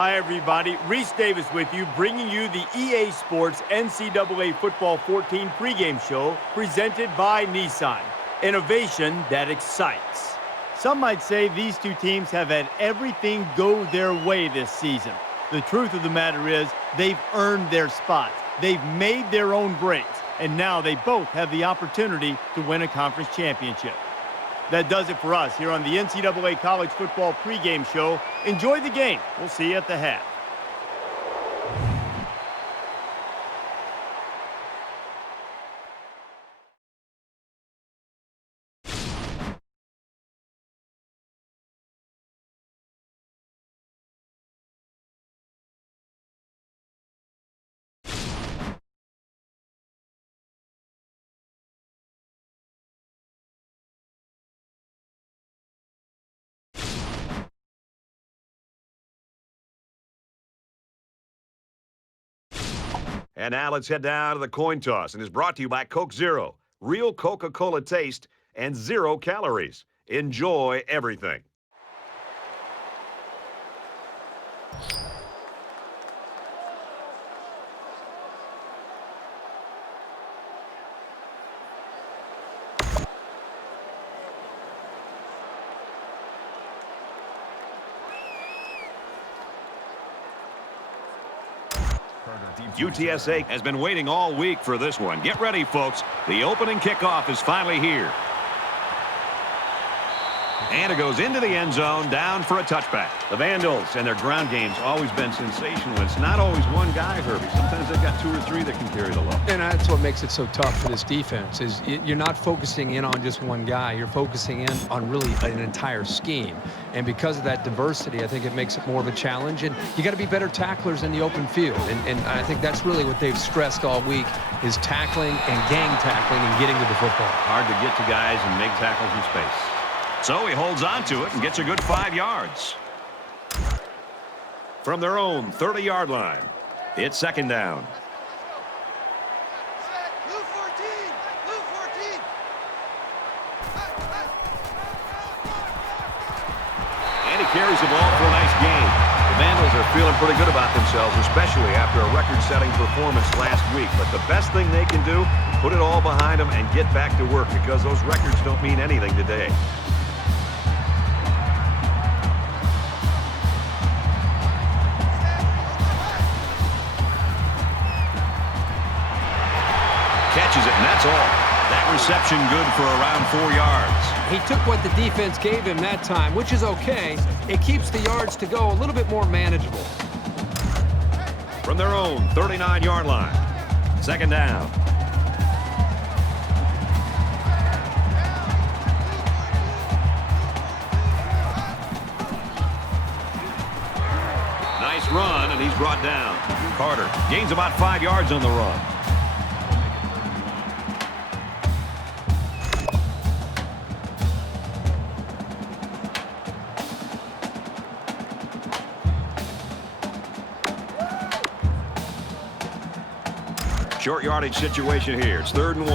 Hi, everybody. Reese Davis with you, bringing you the EA Sports NCAA Football 14 pregame show presented by Nissan. Innovation that excites. Some might say these two teams have had everything go their way this season. The truth of the matter is they've earned their spots. They've made their own breaks, and now they both have the opportunity to win a conference championship. That does it for us here on the NCAA College Football pregame show. Enjoy the game. We'll see you at the half. And now let's head down to the coin toss, and is brought to you by Coke Zero. Real Coca-Cola taste and 0 calories. Enjoy everything. UTSA has been waiting all week for this one. Get ready, folks. The opening kickoff is finally here. And it goes into the end zone, down for a touchback. The Vandals and their ground game's always been sensational. It's not always one guy, Herbie. Sometimes they've got 2 or 3 that can carry the load. And that's what makes it so tough for this defense is you're not focusing in on just one guy. You're focusing in on really an entire scheme. And because of that diversity, I think it makes it more of a challenge. And you got to be better tacklers in the open field. And I think that's really what they've stressed all week is tackling and gang tackling and getting to the football. Hard to get to guys and make tackles in space. So he holds on to it and gets a good 5 yards. From their own 30-yard line, it's second down. And he carries the ball for a nice gain. The Vandals are feeling pretty good about themselves, especially after a record-setting performance last week. But the best thing they can do, put it all behind them and get back to work because those records don't mean anything today. Catches it, and that's all. That reception good for around 4 yards. He took what the defense gave him that time, which is okay. It keeps the yards to go a little bit more manageable. From their own 39-yard line, second down. Nice run, and he's brought down. Carter gains about 5 yards on the run. Short yardage situation here. It's 3rd and 1.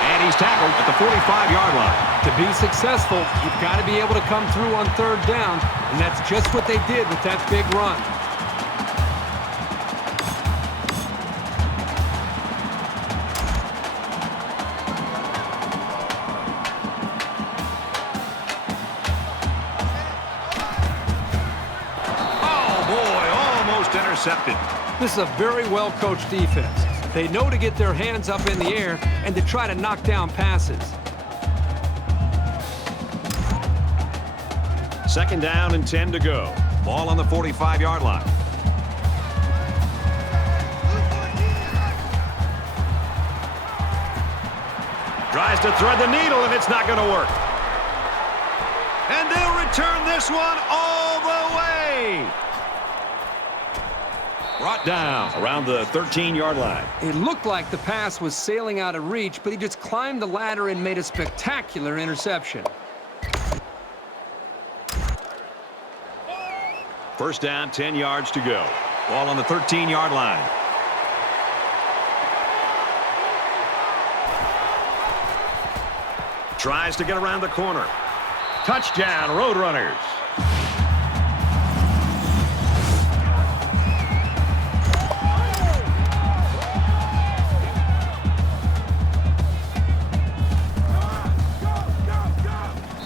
And he's tackled at the 45-yard line. To be successful, you've got to be able to come through on 3rd down, and that's just what they did with that big run. Intercepted. This is a very well-coached defense. They know to get their hands up in the air and to try to knock down passes. Second down and 10 to go. Ball on the 45-yard line. Tries to thread the needle, and it's not going to work. And they'll return this one all the way. Brought down around the 13-yard line. It looked like the pass was sailing out of reach, but he just climbed the ladder and made a spectacular interception. First down, 10 yards to go. Ball on the 13-yard line. Tries to get around the corner. Touchdown, Roadrunners.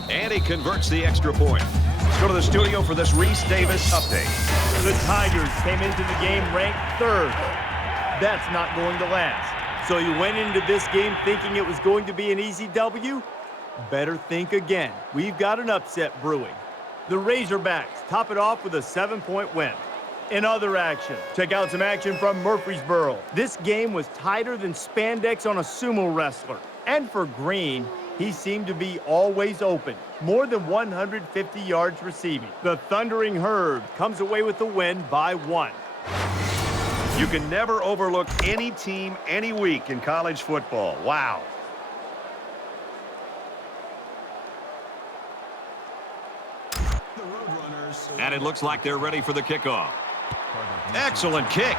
And he converts the extra point. Let's go to the studio for this Reese Davis update. The Tigers came into the game ranked 3rd. That's not going to last. So you went into this game thinking it was going to be an easy W? Better think again. We've got an upset brewing. The Razorbacks top it off with a 7-point win. In other action, check out some action from Murfreesboro. This game was tighter than spandex on a sumo wrestler. And for Green, he seemed to be always open. More than 150 yards receiving. The Thundering Herd comes away with the win by 1. You can never overlook any team any week in college football. Wow. And it looks like they're ready for the kickoff. Excellent kick.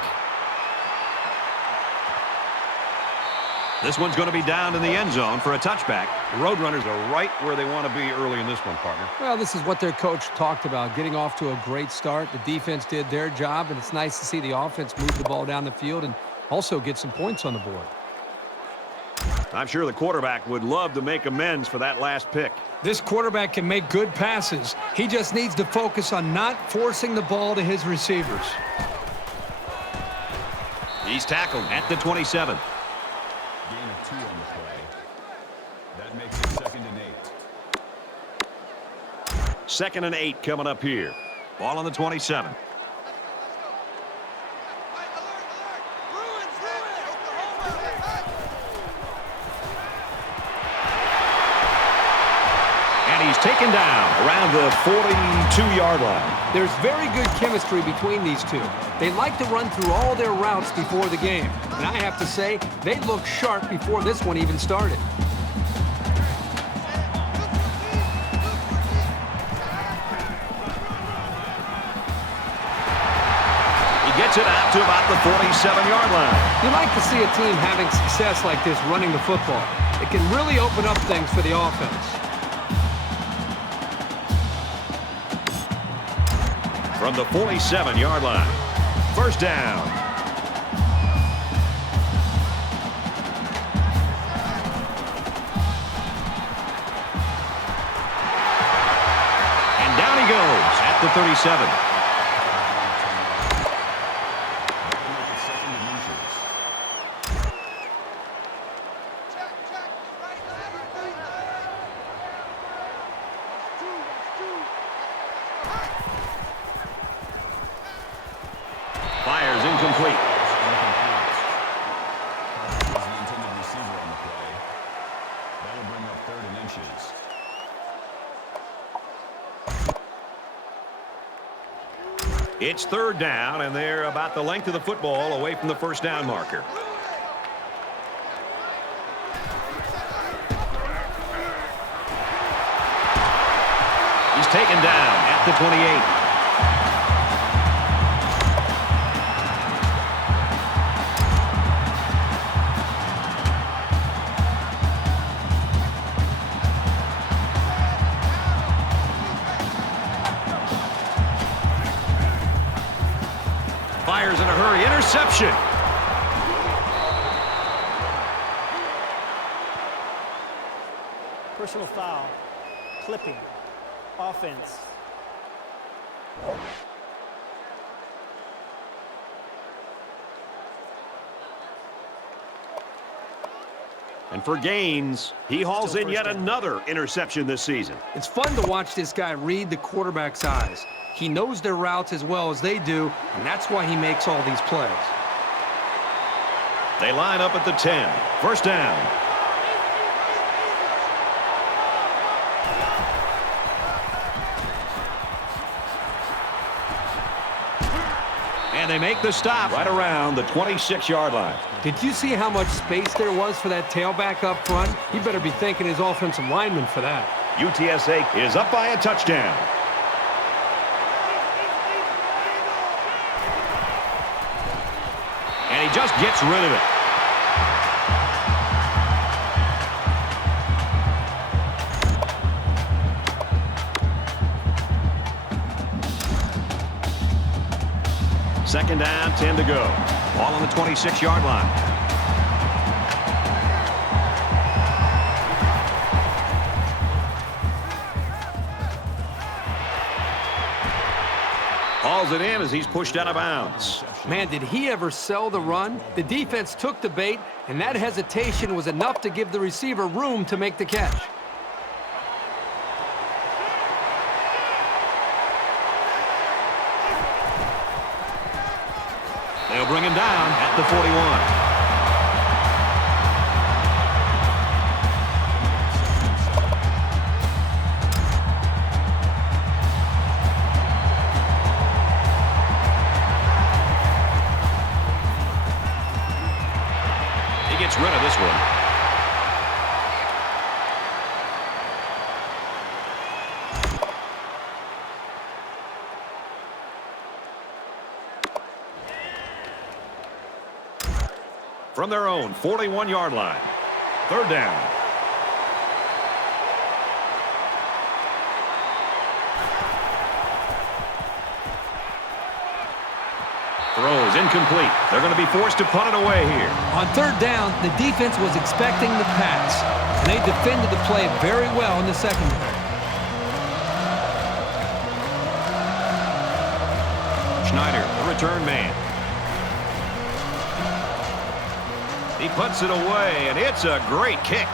This one's going to be down in the end zone for a touchback. The Roadrunners are right where they want to be early in this one, partner. Well, this is what their coach talked about, getting off to a great start. The defense did their job, and it's nice to see the offense move the ball down the field and also get some points on the board. I'm sure the quarterback would love to make amends for that last pick. This quarterback can make good passes. He just needs to focus on not forcing the ball to his receivers. He's tackled at the 27. Gain of 2 on the play. That makes it 2nd and 8. 2nd and 8 coming up here. Ball on the 27. And he's taken down around the 42-yard line. There's very good chemistry between these two. They like to run through all their routes before the game. And I have to say, they looked sharp before this one even started. He gets it out to about the 47-yard line. You like to see a team having success like this running the football. It can really open up things for the offense. From the 47-yard line. First down. And down he goes at the 37. Fires incomplete. The intended receiver on the play. That'll bring up 3rd and inches. It's 3rd down, and they're about the length of the football away from the first down marker. He's taken down at the 28. Fires in a hurry. Interception. Personal foul. Clipping. Offense. And for Gaines, he hauls in yet another interception this season. It's fun to watch this guy read the quarterback's eyes. He knows their routes as well as they do, and that's why he makes all these plays. They line up at the 10. First down. And they make the stop right around the 26-yard line. Did you see how much space there was for that tailback up front? He better be thanking his offensive lineman for that. UTSA is up by a touchdown. And he just gets rid of it. Second down, 10 to go. Ball on the 26-yard line. Hauls it in as he's pushed out of bounds. Man, did he ever sell the run? The defense took the bait, and that hesitation was enough to give the receiver room to make the catch. They'll bring him down at the 41. Gets rid of this one. From their own 41-yard line. Third down. Throws incomplete. They're going to be forced to punt it away here. On third down, the defense was expecting the pass, and they defended the play very well in the secondary. Schneider, the return man. He puts it away, and it's a great kick.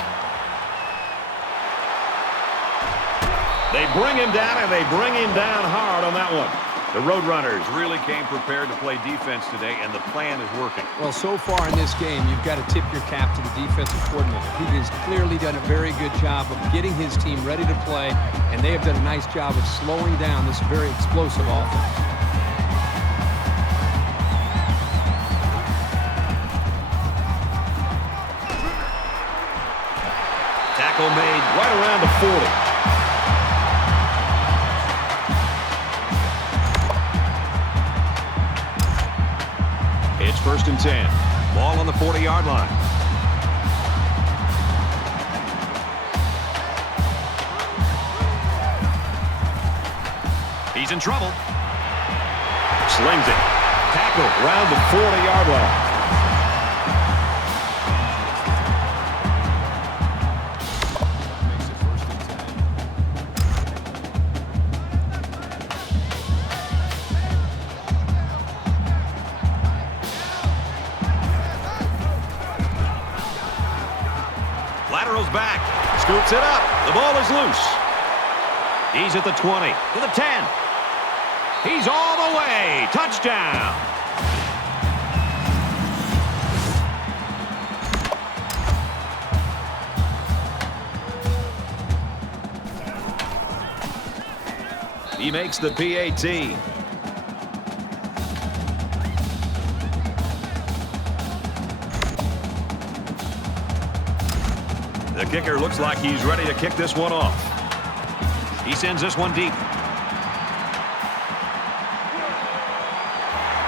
They bring him down, and they bring him down hard on that one. The Roadrunners really came prepared to play defense today, and the plan is working. Well, so far in this game, you've got to tip your cap to the defensive coordinator. He has clearly done a very good job of getting his team ready to play, and they have done a nice job of slowing down this very explosive offense. Tackle made right around the 40. It's first and 10. Ball on the 40-yard line. He's in trouble. Slings it. Tackle around the 40-yard line. Laterals back. Scoops it up. The ball is loose. He's at the 20. To the 10. He's all the way. Touchdown. He makes the PAT. The kicker looks like he's ready to kick this one off. He sends this one deep.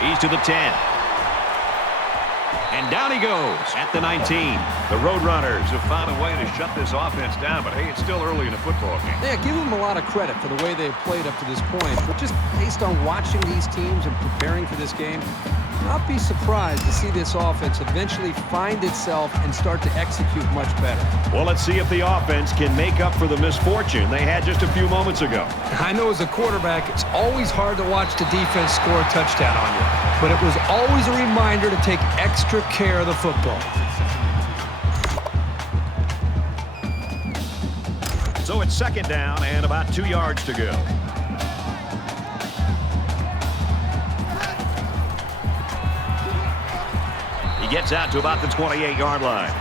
He's to the 10. And down he goes at the 19. The Roadrunners have found a way to shut this offense down, but hey, it's still early in the football game. Yeah, give them a lot of credit for the way they've played up to this point. But just based on watching these teams and preparing for this game, not be surprised to see this offense eventually find itself and start to execute much better. Well, let's see if the offense can make up for the misfortune they had just a few moments ago. I know as a quarterback, it's always hard to watch the defense score a touchdown on you. But it was always a reminder to take extra care of the football. So it's second down and about 2 yards to go. He gets out to about the 28-yard line.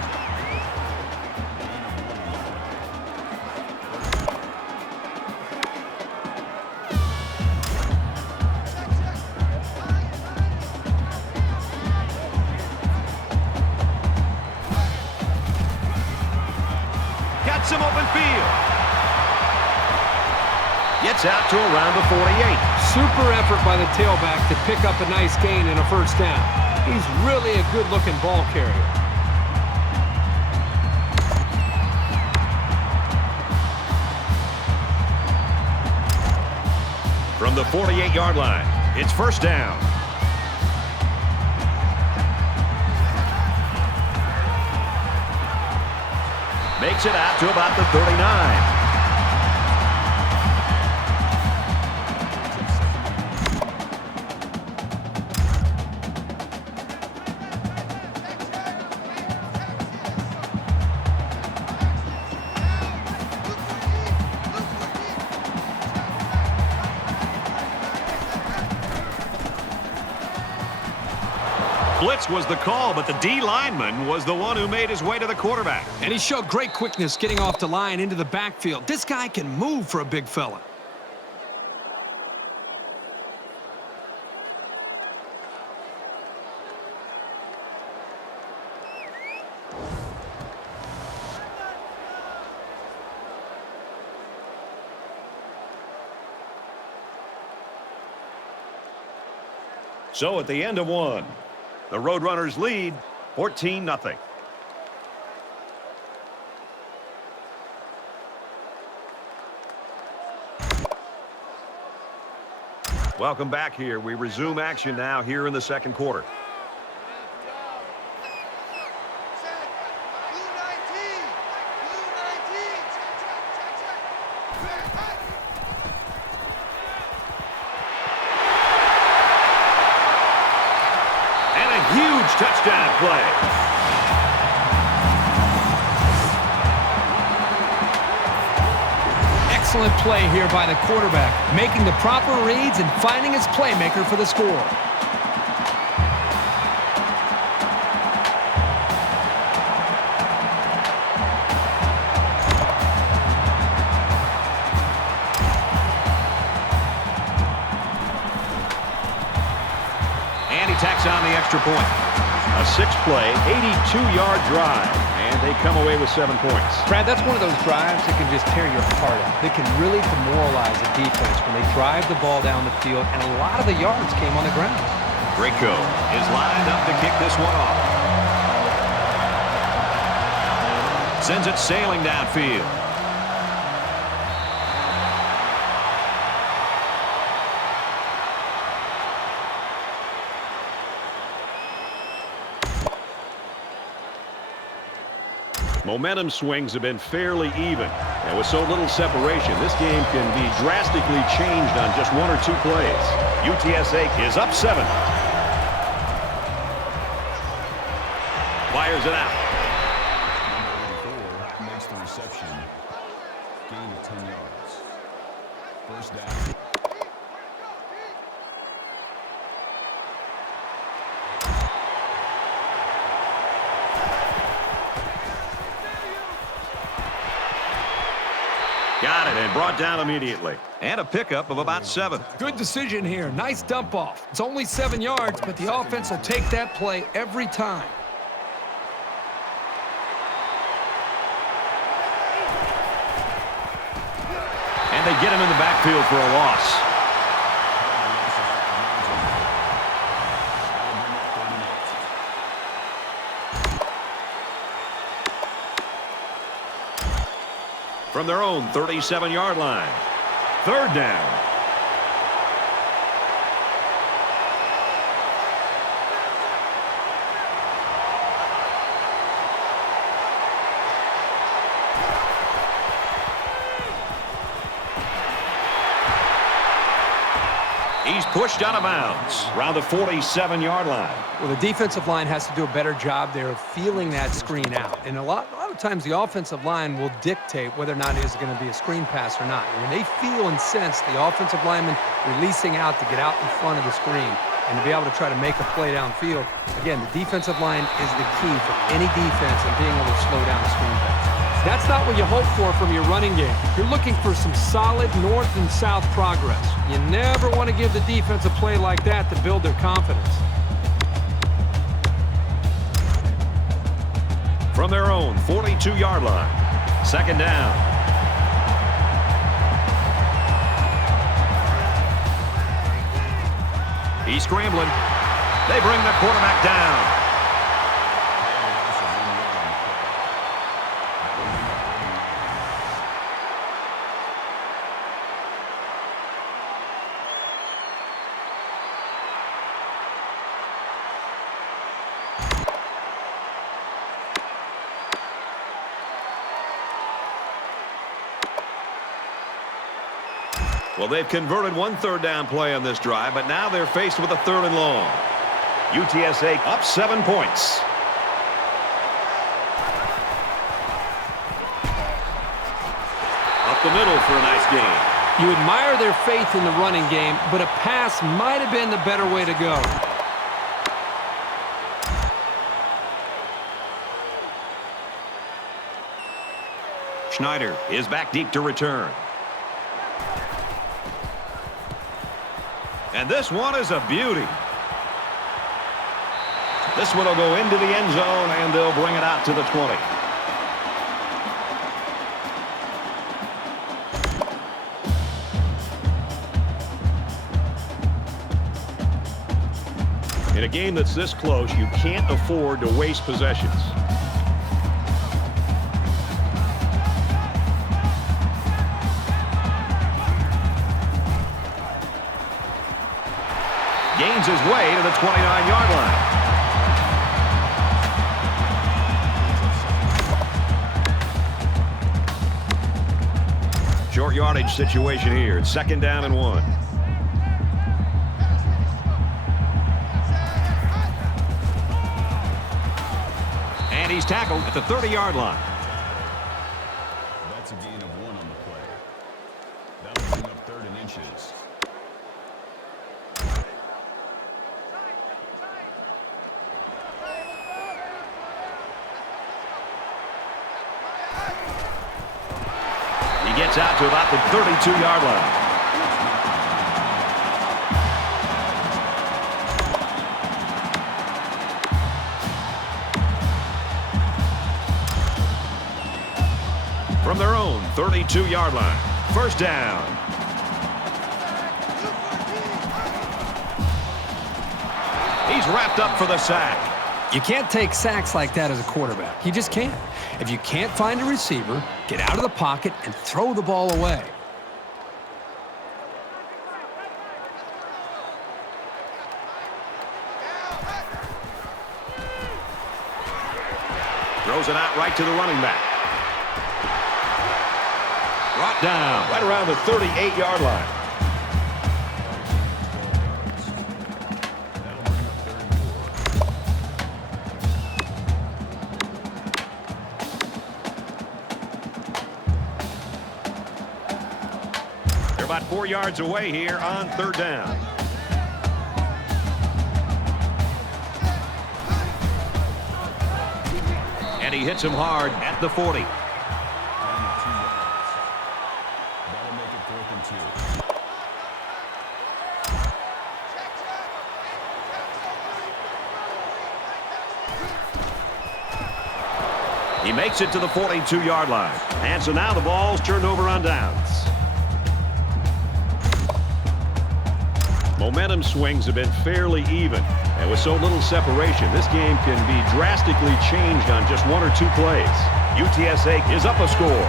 Got some open field. Gets out to around the 48. Super effort by the tailback to pick up a nice gain and a first down. He's really a good-looking ball carrier. From the 48-yard line, it's first down. Makes it out to about the 39. Blitz was the call, but the D lineman was the one who made his way to the quarterback. And he showed great quickness getting off the line into the backfield. This guy can move for a big fella. So at the end of one, the Roadrunners lead 14-0. Welcome back here. We resume action now here in the second quarter. Huge touchdown play. Excellent play here by the quarterback, making the proper reads and finding his playmaker for the score. Tacks on the extra point. A 6-play, 82-yard drive, and they come away with 7 points. Brad, that's one of those drives that can just tear your heart out. They can really demoralize a defense when they drive the ball down the field, and a lot of the yards came on the ground. Rico is lined up to kick this one off. Sends it sailing downfield. Momentum swings have been fairly even. And with so little separation, this game can be drastically changed on just 1 or 2 plays. UTSA is up 7. Fires it out. Number 84 makes the reception. Gain of 10 yards. First down. Got it and brought down immediately. And a pickup of about 7. Good decision here. Nice dump off. It's only 7 yards, but the offense will take that play every time. And they get him in the backfield for a loss. From their own 37-yard line. 3rd down. He's pushed out of bounds around the 47-yard line. Well, the defensive line has to do a better job there of feeling that screen out. And a lot of times the offensive line will dictate whether or not it is going to be a screen pass or not. And when they feel and sense the offensive lineman releasing out to get out in front of the screen and to be able to try to make a play downfield, again, the defensive line is the key for any defense in being able to slow down a screen pass. That's not what you hope for from your running game. You're looking for some solid north and south progress. You never want to give the defense a play like that to build their confidence. From their own 42-yard line. 2nd down. He's scrambling. They bring the quarterback down. Well, they've converted one third-down play on this drive, but now they're faced with a 3rd and long. UTSA up 7 points. Up the middle for a nice game. You admire their faith in the running game, but a pass might have been the better way to go. Schneider is back deep to return. And this one is a beauty. This one will go into the end zone, and they'll bring it out to the 20. In a game that's this close, you can't afford to waste possessions. Gains his way to the 29-yard line. Short yardage situation here. It's 2nd down and 1. And he's tackled at the 30-yard line. That's a gain of 1 on the play. That will bring up 3rd and inches. He gets out to about the 32-yard line. From their own 32-yard line. 1st down. He's wrapped up for the sack. You can't take sacks like that as a quarterback. You just can't. If you can't find a receiver, get out of the pocket and throw the ball away. Throws it out right to the running back. Brought down right around the 38-yard line. They're about 4 yards away here on 3rd down. And he hits him hard at the 40. That'll make it 4th and 2. He makes it to the 42-yard line. And so now the ball's turned over on downs. Momentum swings have been fairly even. And with so little separation, this game can be drastically changed on just 1 or 2 plays. UTSA is up a score.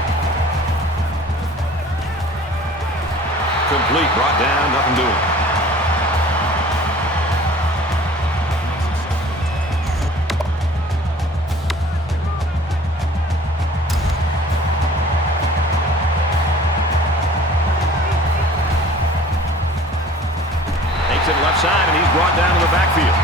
Complete, brought down, nothing doing. Takes it left side, and he's brought down to the backfield.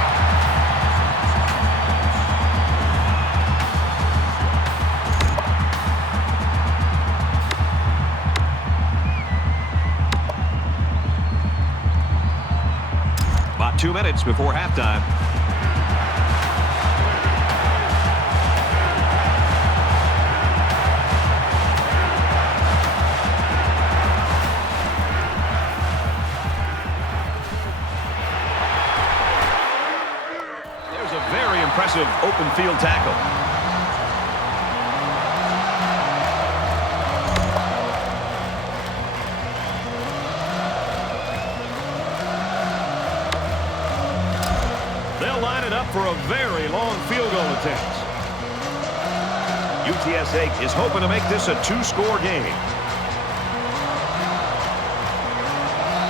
About 2 minutes before halftime. There's a very impressive open field tackle. They'll line it up for a very long field goal attempt. UTSA is hoping to make this a 2-score game.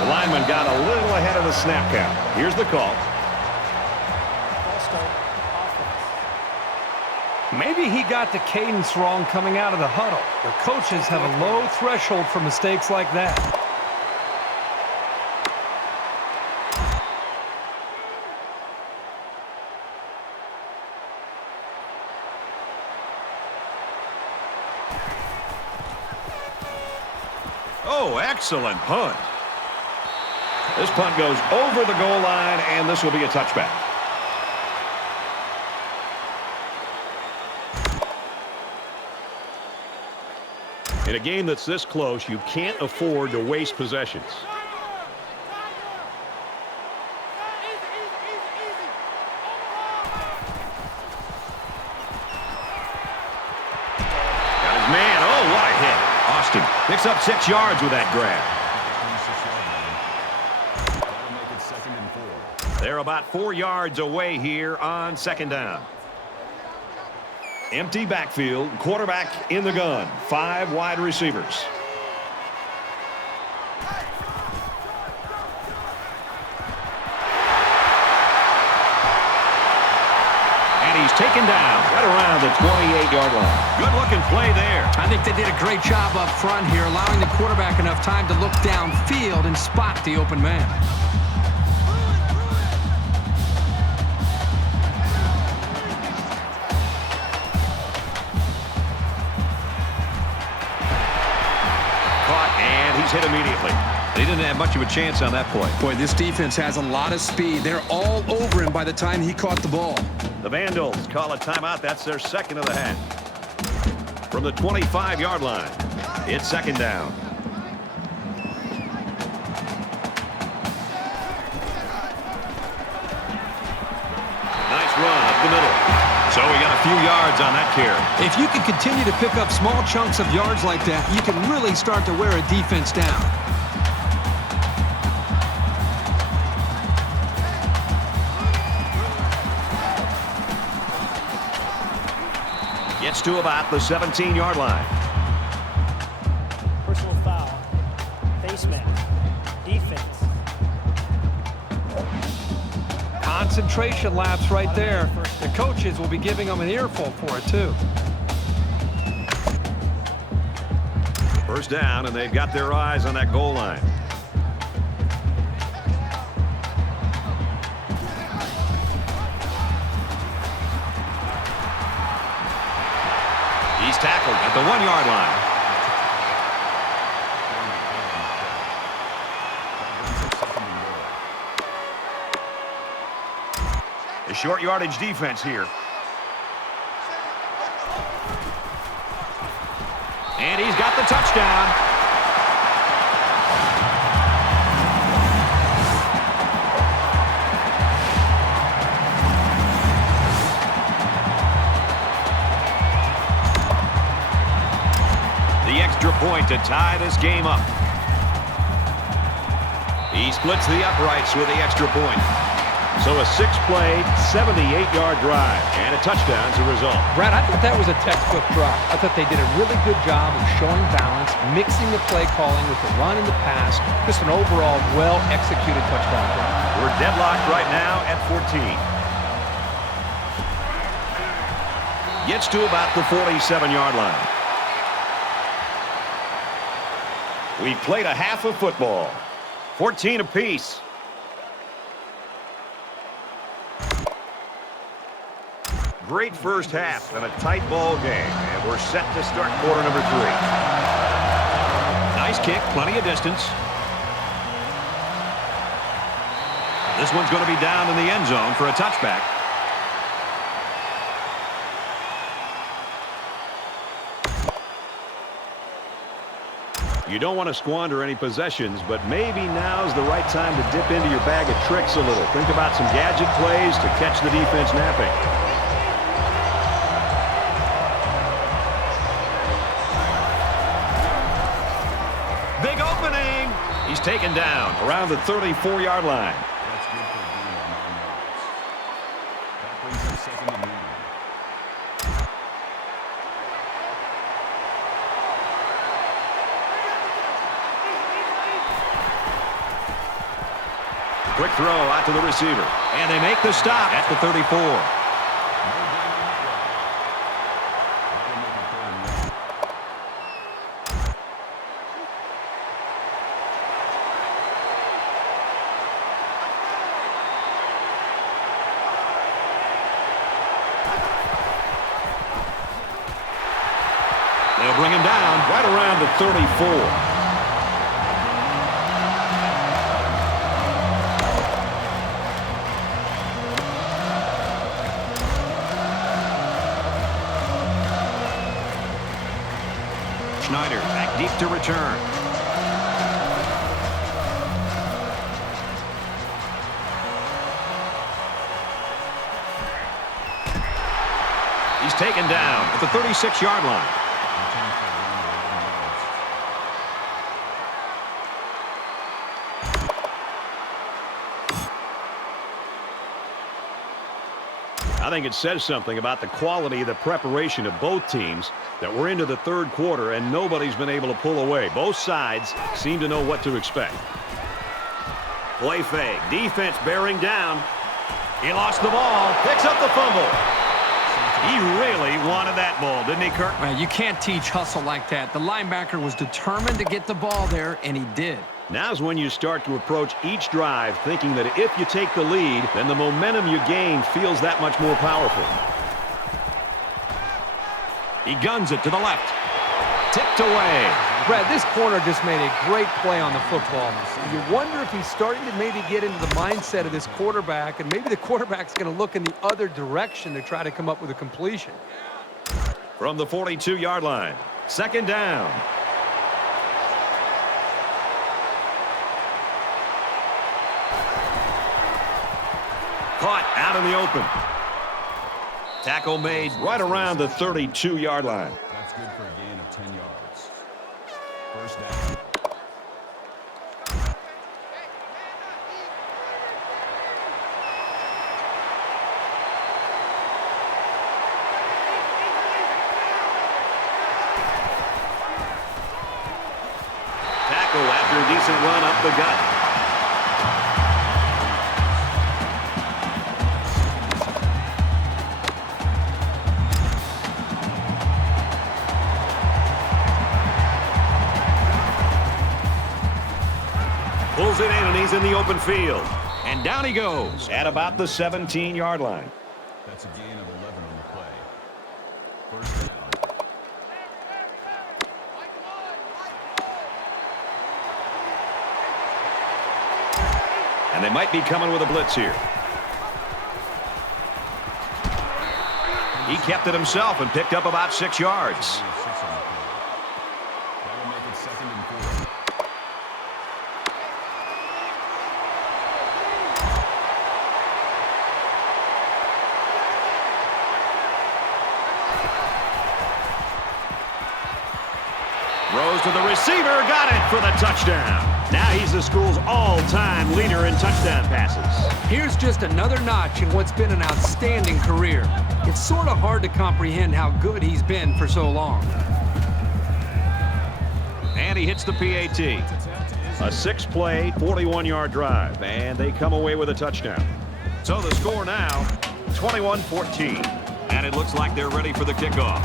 The lineman got a little ahead of the snap count. Here's the call. False start. Offense. Maybe he got the cadence wrong coming out of the huddle. The coaches have a low threshold for mistakes like that. Oh, excellent punt. This punt goes over the goal line, and this will be a touchback. In a game that's this close, you can't afford to waste possessions. Got his man. Oh, what a hit. Austin picks up 6 yards with that grab. They're about 4 yards away here on second down. Empty backfield, quarterback in the gun, 5 wide receivers. And he's taken down right around the 28-yard line. Good-looking play there. I think they did a great job up front here, allowing the quarterback enough time to look downfield and spot the open man. He's hit immediately. He didn't have much of a chance on that play. Boy, this defense has a lot of speed. They're all over him by the time he caught the ball. The Vandals call a timeout. That's their second of the half. From the 25-yard line, it's second down. Nice run up the middle. So we got a few yards on that carry. If you can continue to pick up small chunks of yards like that, you can really start to wear a defense down. Gets to about the 17-yard line. Personal foul. Face mask. Defense. Concentration lapse right there. The coaches will be giving them an earful for it, too. First down, and they've got their eyes on that goal line. He's tackled at the 1-yard line. The short yardage defense here. And he's got the touchdown. The extra point to tie this game up. He splits the uprights with the extra point. So a 6-play, 78-yard drive, and a touchdown as a result. Brad, I thought that was a textbook drive. I thought they did a really good job of showing balance, mixing the play calling with the run and the pass. Just an overall well-executed touchdown drive. We're deadlocked right now at 14. Gets to about the 47-yard line. We played a half of football. 14 apiece. Great first half and a tight ball game, and we're set to start quarter number 3. Nice kick, plenty of distance. This one's going to be down in the end zone for a touchback. You don't want to squander any possessions, but maybe now's the right time to dip into your bag of tricks a little. Think about some gadget plays to catch the defense napping. Big opening. He's taken down around the 34-yard line. That's good for a gain of 9 yards. That brings up second and 9. Quick throw out to the receiver. And they make the stop at the 34. They'll bring him down right around the 34. Schneider back deep to return. He's taken down at the 36-yard line. I think it says something about the quality of the preparation of both teams that we're into the third quarter and nobody's been able to pull away. Both sides seem to know what to expect. Play fake. Defense bearing down. He lost the ball. Picks up the fumble. He really wanted that ball, didn't he, Kirk? Well, you can't teach hustle like that. The linebacker was determined to get the ball there, and he did. Now's when you start to approach each drive thinking that if you take the lead, then the momentum you gain feels that much more powerful. He guns it to the left. Tipped away. Brad, this corner just made a great play on the football. You wonder if he's starting to maybe get into the mindset of this quarterback, and maybe the quarterback's going to look in the other direction to try to come up with a completion. From the 42-yard line, second down. Caught out in the open. Tackle made right around the 32-yard line. That's good for a gain of 10 yards. First down. Tackle after a decent run up the gut. Pulls it in, and he's in the open field. And down he goes at about the 17-yard line. That's a gain of 11 on the play. First down. And they might be coming with a blitz here. He kept it himself and picked up about 6 yards. 6 on the play. That'll make it 2nd and 4. Throws to the receiver, got it for the touchdown. Now he's the school's all-time leader in touchdown passes. Here's just another notch in what's been an outstanding career. It's sort of hard to comprehend how good he's been for so long. And he hits the PAT. A 6-play, 41-yard drive, and they come away with a touchdown. So the score now, 21-14. And it looks like they're ready for the kickoff.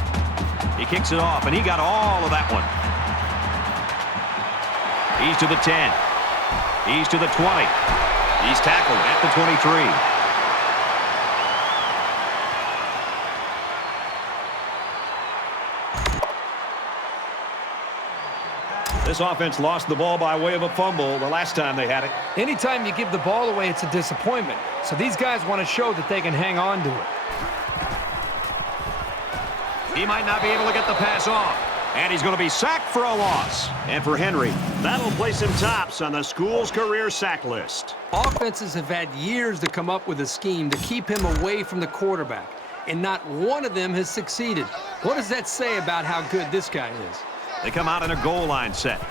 He kicks it off, and he got all of that one. He's to the 10. He's to the 20. He's tackled at the 23. This offense lost the ball by way of a fumble the last time they had it. Anytime you give the ball away, it's a disappointment. So these guys want to show that they can hang on to it. He might not be able to get the pass off. And he's going to be sacked for a loss. And for Henry, that'll place him tops on the school's career sack list. Offenses have had years to come up with a scheme to keep him away from the quarterback, and not one of them has succeeded. What does that say about how good this guy is? They come out in a goal line set.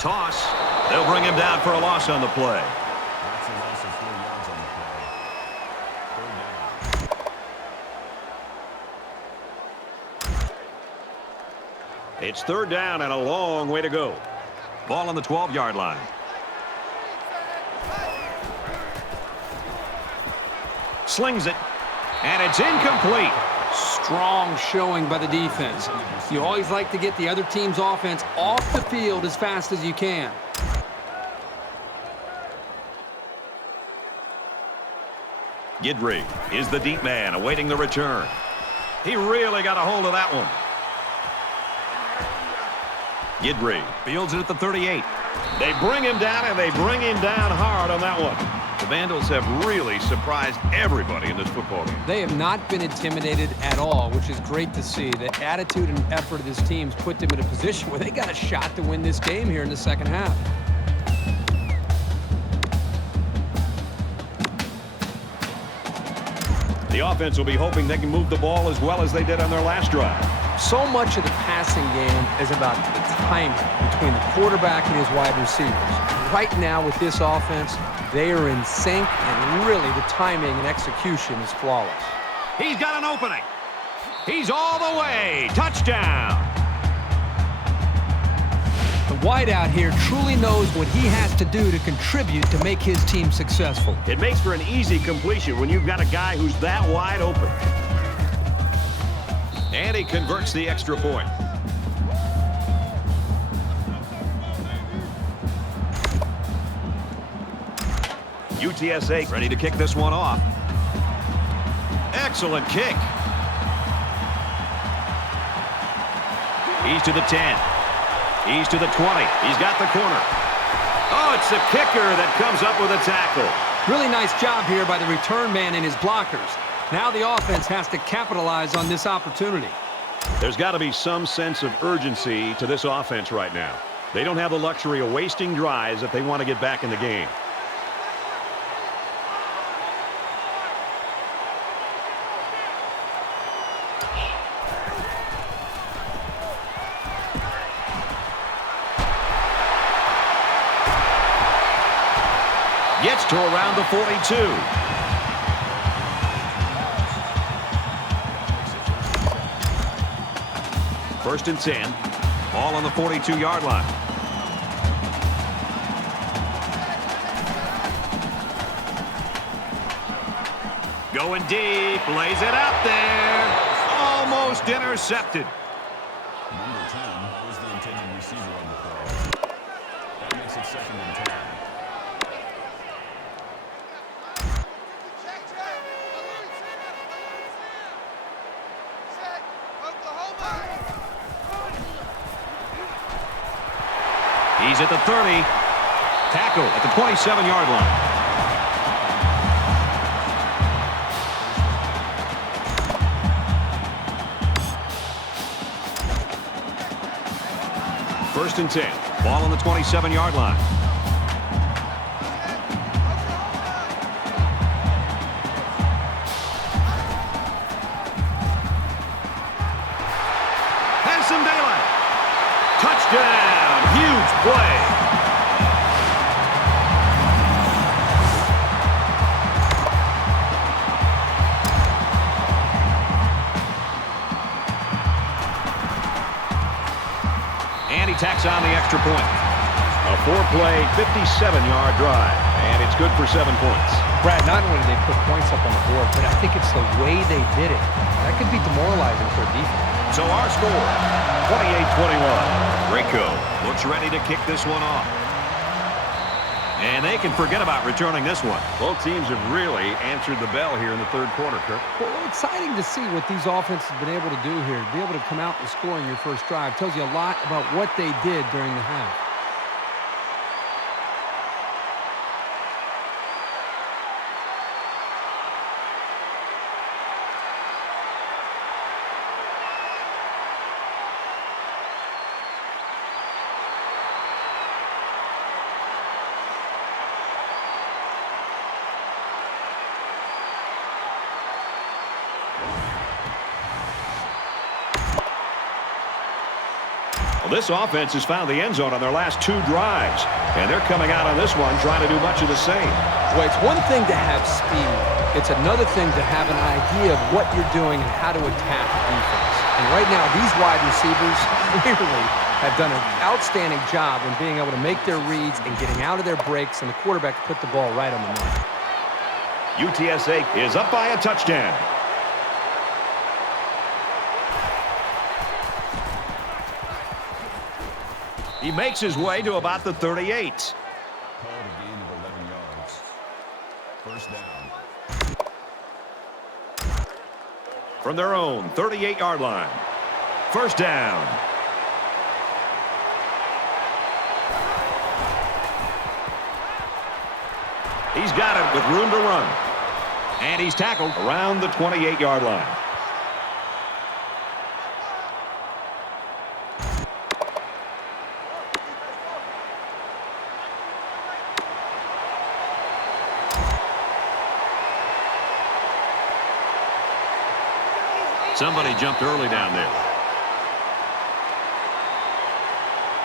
Toss. They'll bring him down for a loss on the play. That's a loss of 4 yards on the play. Third down. It's third down and a long way to go. Ball on the 12-yard line. Slings it, and it's incomplete. Strong showing by the defense. You always like to get the other team's offense off the field as fast as you can. Gidry is the deep man awaiting the return. He really got a hold of that one. Gidry fields it at the 38. They bring him down, and they bring him down hard on that one. The Vandals have really surprised everybody in this football game. They have not been intimidated at all, which is great to see. The attitude and effort of this team's put them in a position where they got a shot to win this game here in the second half. The offense will be hoping they can move the ball as well as they did on their last drive. So much of the passing game is about the timing between the quarterback and his wide receivers. Right now with this offense, they are in sync, and really the timing and execution is flawless. He's got an opening. He's all the way. Touchdown. The wideout here truly knows what he has to do to contribute to make his team successful. It makes for an easy completion when you've got a guy who's that wide open. And he converts the extra point. UTSA ready to kick this one off. Excellent kick. He's to the 10. He's to the 20. He's got the corner. Oh, it's the kicker that comes up with a tackle. Really nice job here by the return man and his blockers. Now the offense has to capitalize on this opportunity. There's got to be some sense of urgency to this offense right now. They don't have the luxury of wasting drives if they want to get back in the game. Gets to around the 42. First and 10. Ball on the 42-yard line. Going deep. Lays it out there. Almost intercepted. Number 10 was the intended receiver on the play. That makes it 2nd and 10. He's at the 30. Tackle at the 27-yard line. First and 10. Ball on the 27-yard line. Has some daylight. Touchdown. Huge play. And he tacks on the extra point. A 4-play, 57-yard drive. And it's good for 7 points. Brad, not only did they put points up on the board, but I think it's the way they did it. That could be demoralizing for a defense. So our score, 28-21. Rico looks ready to kick this one off. And they can forget about returning this one. Both teams have really answered the bell here in the third quarter, Kirk. Well, exciting to see what these offenses have been able to do here. To be able to come out and score in your first drive tells you a lot about what they did during the half. Well, this offense has found the end zone on their last 2 drives, and they're coming out on this one trying to do much of the same. Well, it's one thing to have speed. It's another thing to have an idea of what you're doing and how to attack a defense. And right now, these wide receivers clearly have done an outstanding job in being able to make their reads and getting out of their breaks, and the quarterback put the ball right on the money. UTSA is up by a touchdown. He makes his way to about the 38. Called a gain of 11 yards. First down. From their own 38-yard line. First down. He's got it with room to run. And he's tackled around the 28-yard line. Somebody jumped early down there.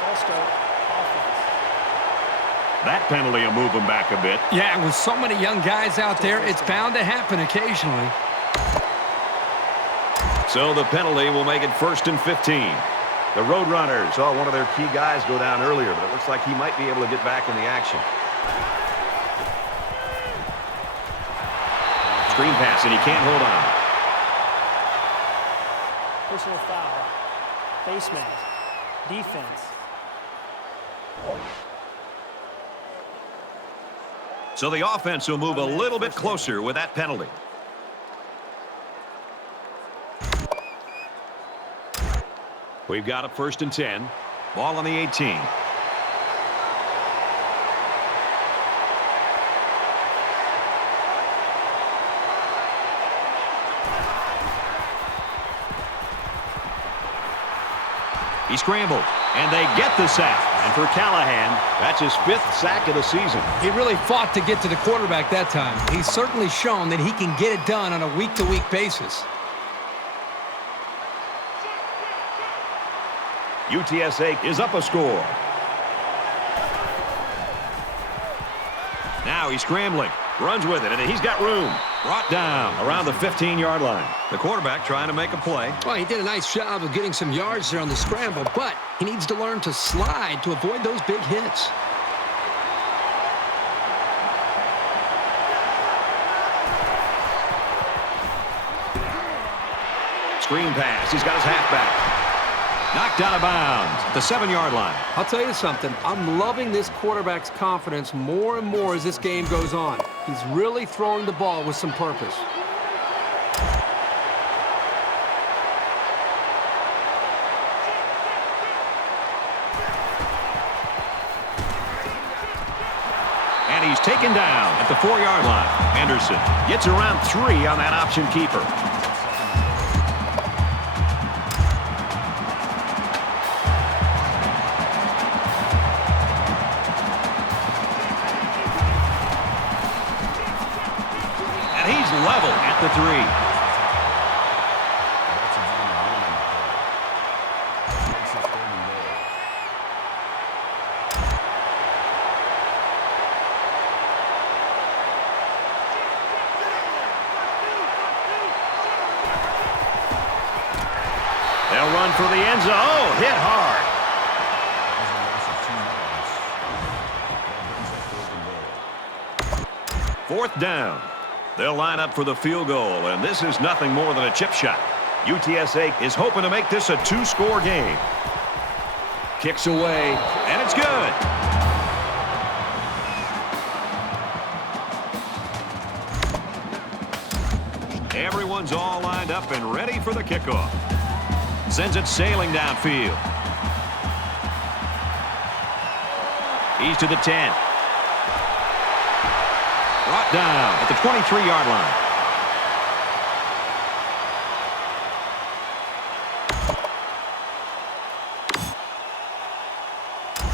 Ball start. Offense. That penalty will move them back a bit. Yeah, with so many young guys out there, it's bound to happen occasionally. So the penalty will make it 1st and 15. The Roadrunners saw one of their key guys go down earlier, but it looks like he might be able to get back in the action. Screen pass, and he can't hold on. Personal foul. Face mask. Defense. So the offense will move a little bit closer with that penalty. We've got a 1st and 10. Ball on the 18. He scrambled, and they get the sack. And for Callahan, that's his 5th sack of the season. He really fought to get to the quarterback that time. He's certainly shown that he can get it done on a week-to-week basis. UTSA is up a score. Now he's scrambling, runs with it, and he's got room. Brought down around the 15-yard line. The quarterback trying to make a play. Well, he did a nice job of getting some yards there on the scramble, but he needs to learn to slide to avoid those big hits. Screen pass. He's got his halfback. Knocked out of bounds at the 7-yard line. I'll tell you something. I'm loving this quarterback's confidence more and more as this game goes on. He's really throwing the ball with some purpose. And he's taken down at the 4-yard line. Anderson gets around 3 on that option keeper. Level at the 3. They'll run for the end zone. Oh, hit hard. 4th down. They'll line up for the field goal, and this is nothing more than a chip shot. UTSA is hoping to make this a 2-score game. Kicks away, and it's good. Everyone's all lined up and ready for the kickoff. Sends it sailing downfield. He's to the 10. Brought down at the 23-yard line.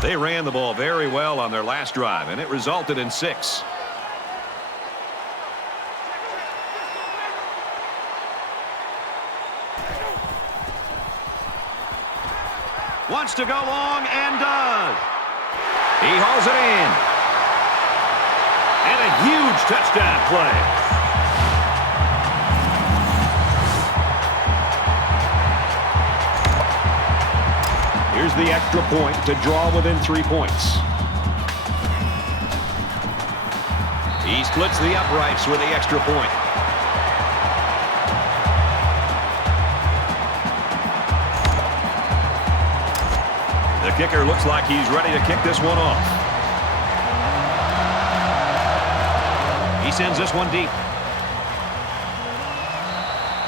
They ran the ball very well on their last drive, and it resulted in 6. Wants to go long and does. He hauls it in. And a huge touchdown play. Here's the extra point to draw within 3 points. He splits the uprights with the extra point. The kicker looks like he's ready to kick this one off. He sends this one deep.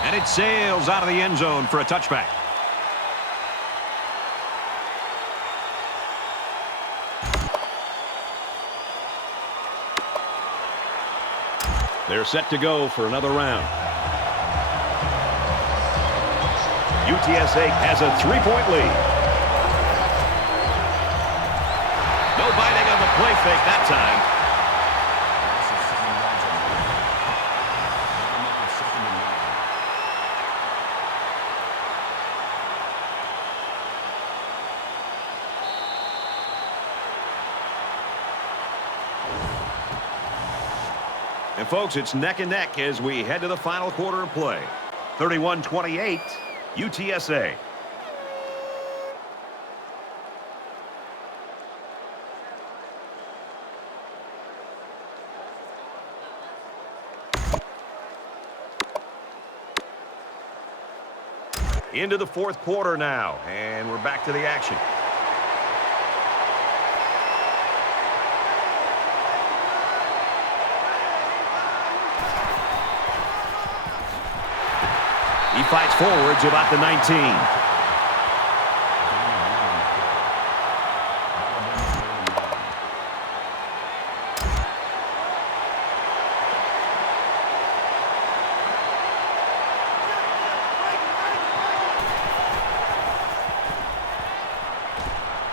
And it sails out of the end zone for a touchback. They're set to go for another round. UTSA has a 3-point lead. No biting on the play fake that time. And folks, it's neck and neck as we head to the final quarter of play. 31-28, UTSA. Into the fourth quarter now, and we're back to the action. He fights forward to about the 19.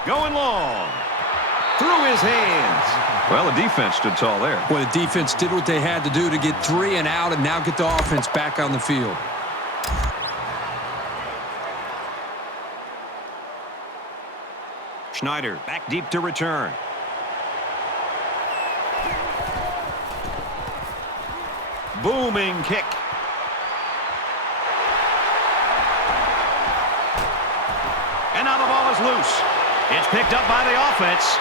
Going long. Through his hands. Well, the defense stood tall there. Well, the defense did what they had to do to get 3 and out and now get the offense back on the field. Schneider back deep to return. Booming kick. And now the ball is loose. It's picked up by the offense.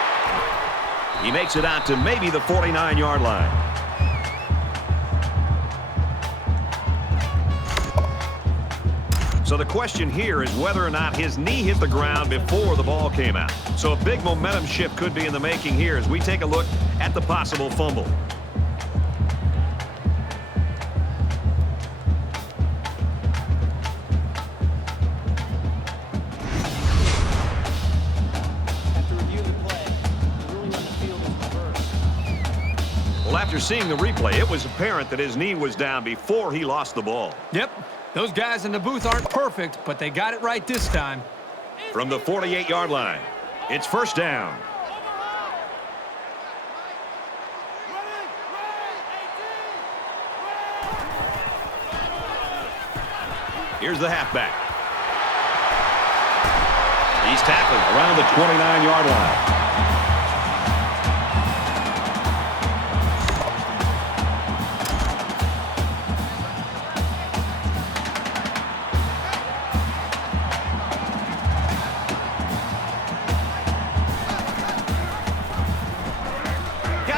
He makes it out to maybe the 49-yard line. So the question here is whether or not his knee hit the ground before the ball came out. So a big momentum shift could be in the making here as we take a look at the possible fumble. After reviewing the play, the ruling on the field is reversed. Well, after seeing the replay, it was apparent that his knee was down before he lost the ball. Yep. Those guys in the booth aren't perfect, but they got it right this time. From the 48-yard line, it's first down. Here's the halfback. He's tackled around the 29-yard line.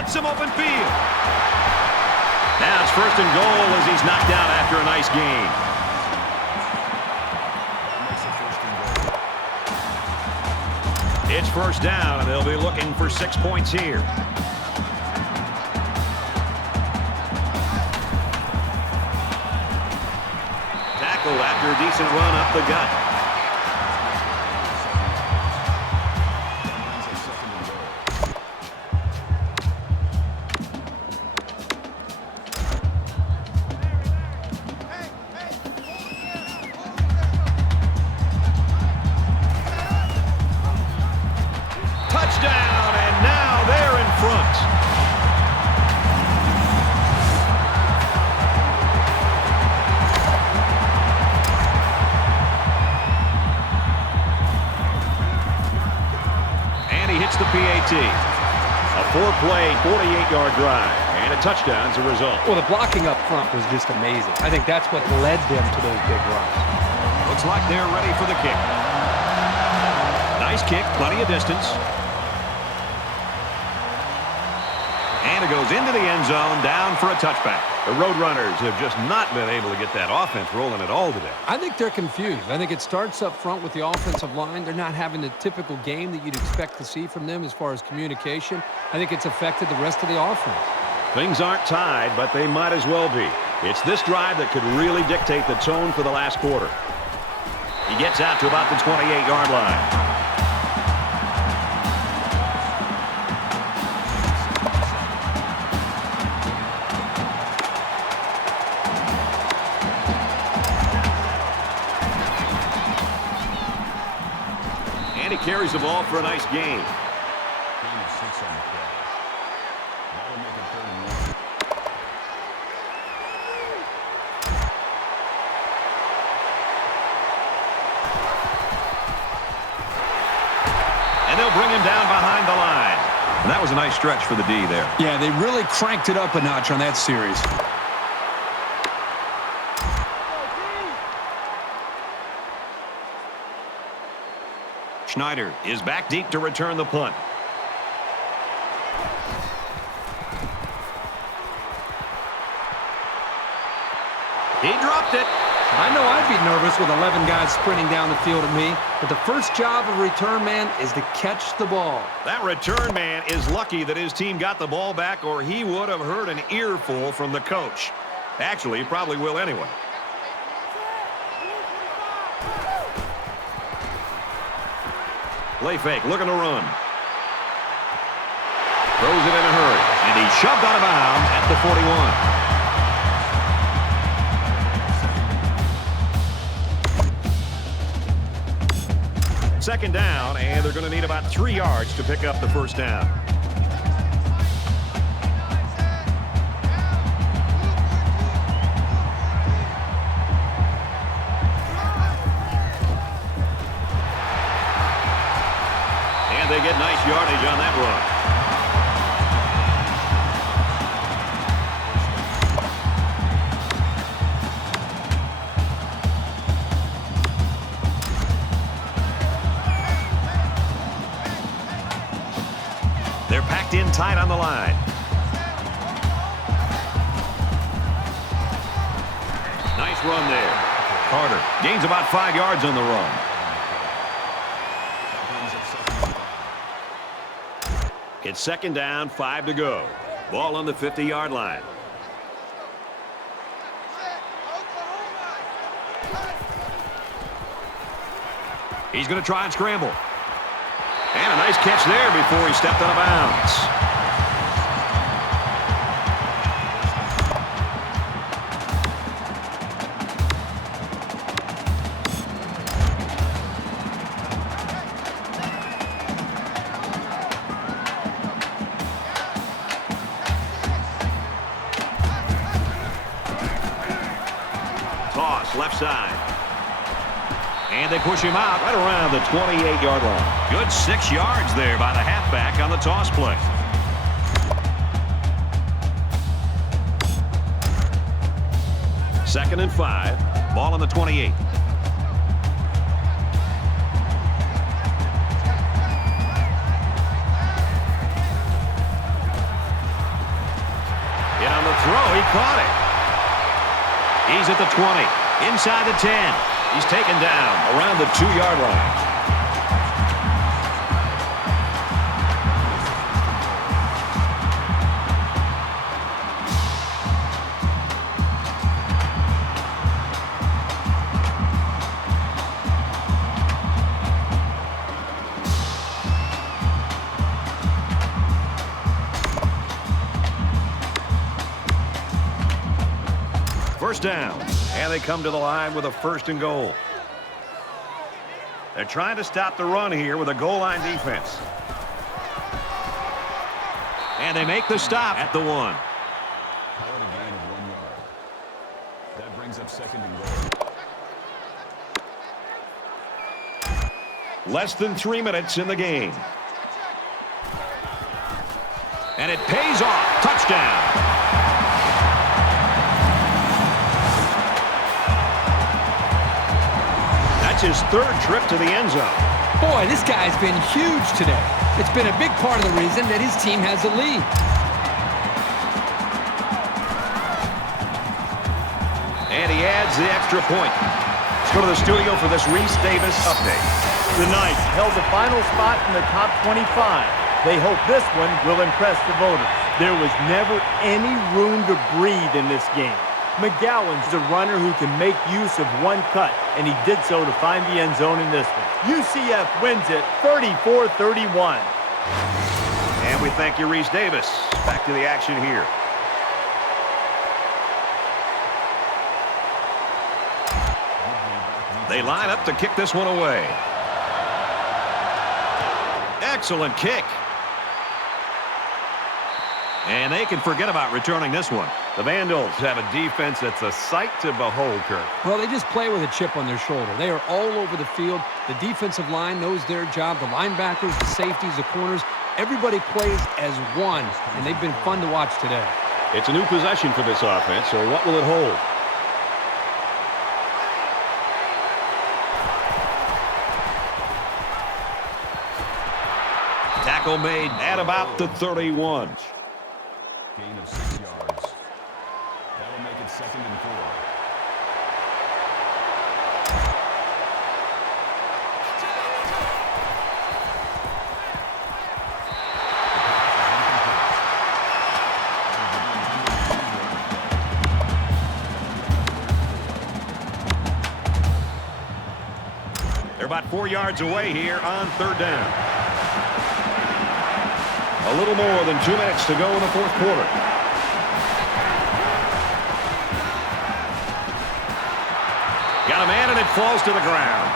Some open field. Now it's first and goal as he's knocked out after a nice gain. It's first down, and they'll be looking for 6 points here. Tackled after a decent run up the gut. The PAT. A 4-play, 48-yard drive, and a touchdown as a result. Well, the blocking up front was just amazing. I think that's what led them to those big runs. Looks like they're ready for the kick. Nice kick, plenty of distance. And it goes into the end zone, down for a touchback. The Roadrunners have just not been able to get that offense rolling at all today. I think they're confused. I think it starts up front with the offensive line. They're not having the typical game that you'd expect to see from them as far as communication. I think it's affected the rest of the offense. Things aren't tied, but they might as well be. It's this drive that could really dictate the tone for the last quarter. He gets out to about the 28-yard line. carries the ball for a nice gain. Gain of 6 on the play. That will make it 3rd and 1. And they'll bring him down behind the line. And that was a nice stretch for the D there. Yeah, they really cranked it up a notch on that series. Schneider is back deep to return the punt. He dropped it. I know I'd be nervous with 11 guys sprinting down the field at me, but the first job of a return man is to catch the ball. That return man is lucky that his team got the ball back, or he would have heard an earful from the coach. Actually, he probably will anyway. Play fake, looking to run. Throws it in a hurry, and he's shoved out of bounds at the 41. Second down, and they're going to need about 3 yards to pick up the first down. And they get nice yardage on that run. They're packed in tight on the line. Nice run there. Carter gains about 5 yards on the run. It's second down, 5 to go. Ball on the 50-yard line. He's going to try and scramble. And a nice catch there before he stepped out of bounds. Toss left side. And they push him out right around the 28-yard line. Good 6 yards there by the halfback on the toss play. Second and 5. Ball on the 28. Hit on the throw. He caught it. He's at the 20. Inside the 10. He's taken down around the 2-yard line. First down, and they come to the line with a 1st and goal. They're trying to stop the run here with a goal line defense. And they make the stop at the 1. Call it a gain of 1 yard. That brings up 2nd and goal. Less than 3 minutes in the game. And it pays off. Touchdown. His 3rd trip to the end zone. Boy, this guy's been huge today. It's been a big part of the reason that his team has the lead. And he adds the extra point. Let's go to the studio for this Reese Davis update. The Knights held the final spot in the top 25. They hope this one will impress the voters. There was never any room to breathe in this game. McGowan's a runner who can make use of one cut, and he did so to find the end zone in this one. UCF wins it 34-31. And we thank you, Reese Davis. Back to the action here. They line up to kick this one away. Excellent kick. And they can forget about returning this one. The Vandals have a defense that's a sight to behold, Kirk. Well, they just play with a chip on their shoulder. They are all over the field. The defensive line knows their job. The linebackers, the safeties, the corners, everybody plays as one, and they've been fun to watch today. It's a new possession for this offense, so what will it hold? Tackle made at about the 31. Gain of 6 yards. That'll make it 2nd and 4. They're about 4 yards away here on 3rd down. A little more than 2 minutes to go in the 4th quarter. Got a man, and it falls to the ground.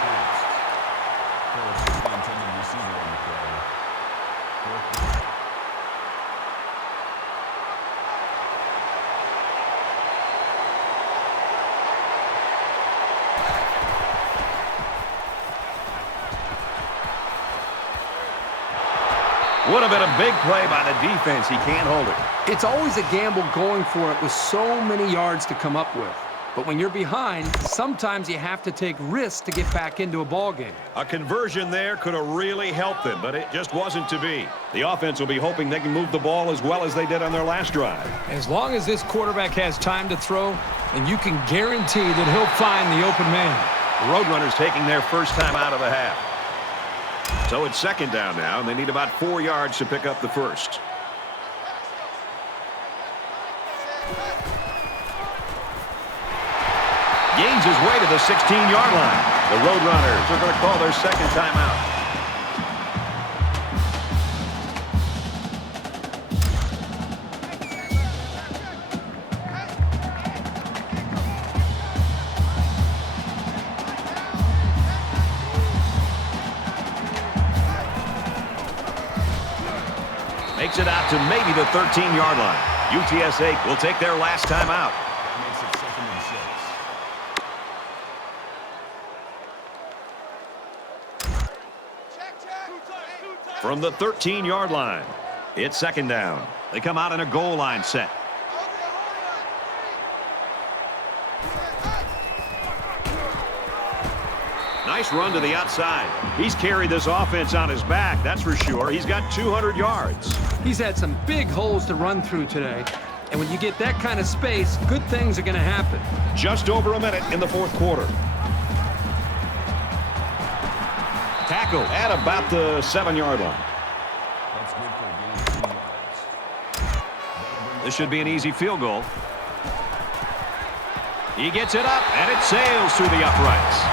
Would have been a big play by the defense. He can't hold it. It's always a gamble going for it with so many yards to come up with. But when you're behind, sometimes you have to take risks to get back into a ball game. A conversion there could have really helped them, but it just wasn't to be. The offense will be hoping they can move the ball as well as they did on their last drive. As long as this quarterback has time to throw, then you can guarantee that he'll find the open man. The Roadrunners taking their first time out of the half. So it's 2nd down now, and they need about 4 yards to pick up the first. Gains his way to the 16-yard line. The Roadrunners are going to call their 2nd timeout. Makes it out to maybe the 13-yard line. UTSA will take their last time out. That makes it 2nd and 6. From the 13-yard line, it's 2nd down. They come out in a goal line set. Nice run to the outside. He's carried this offense on his back, that's for sure. He's got 200 yards. He's had some big holes to run through today. And when you get that kind of space, good things are going to happen. Just over a minute in the 4th quarter. Tackle at about the 7-yard line. That's good for a gain of 2 yards. This should be an easy field goal. He gets it up, and it sails through the uprights.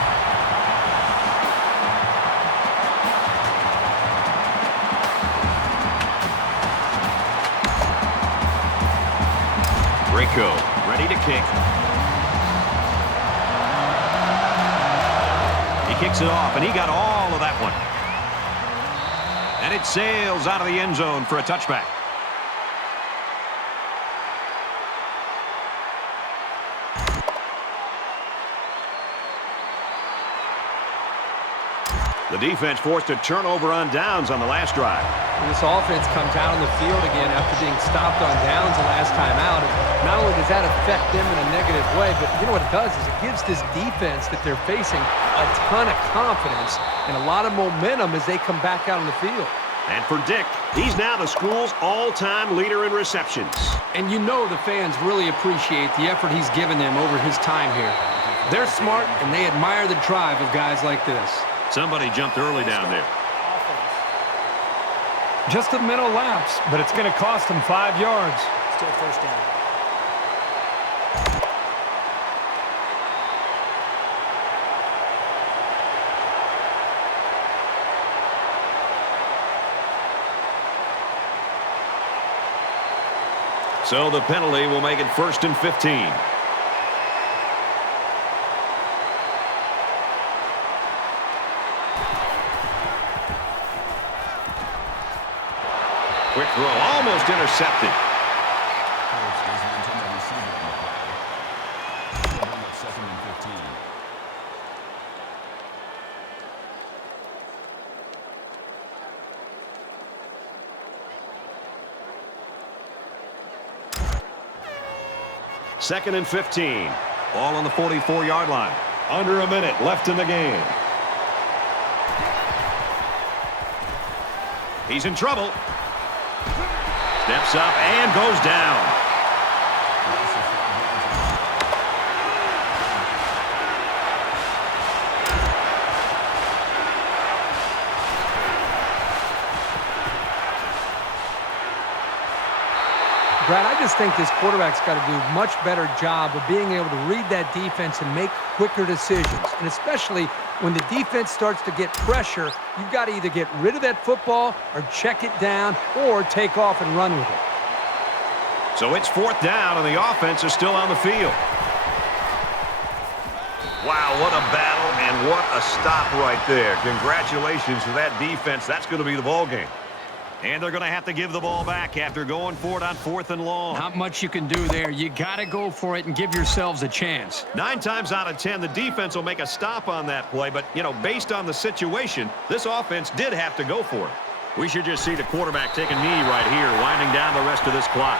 Rico, ready to kick. He kicks it off, and he got all of that one. And it sails out of the end zone for a touchback. The defense forced a turnover on downs on the last drive. This offense comes out on the field again after being stopped on downs the last time out. And not only does that affect them in a negative way, but you know what it does is it gives this defense that they're facing a ton of confidence and a lot of momentum as they come back out on the field. And for Dick, he's now the school's all-time leader in receptions. And you know the fans really appreciate the effort he's given them over his time here. They're smart, and they admire the drive of guys like this. Somebody jumped early down there. Just a mental lapse, but it's going to cost them 5 yards. Still 1st down. So the penalty will make it 1st and 15. intercepted. Coach is the intended receiver on the play. They'll bring up 2nd and 15. Second and 15. Ball on the 44-yard line. Under a minute left in the game. He's in trouble. Steps up and goes down. Brad, I just think this quarterback's got to do a much better job of being able to read that defense and make quicker decisions. And especially when the defense starts to get pressure, you've got to either get rid of that football or check it down or take off and run with it. So it's 4th down, and the offense is still on the field. Wow, what a battle and what a stop right there. Congratulations to that defense. That's going to be the ball game. And they're going to have to give the ball back after going for it on 4th and long. Not much you can do there. You got to go for it and give yourselves a chance. 9 times out of 10, the defense will make a stop on that play. But, you know, based on the situation, this offense did have to go for it. We should just see the quarterback take a knee right here, winding down the rest of this clock.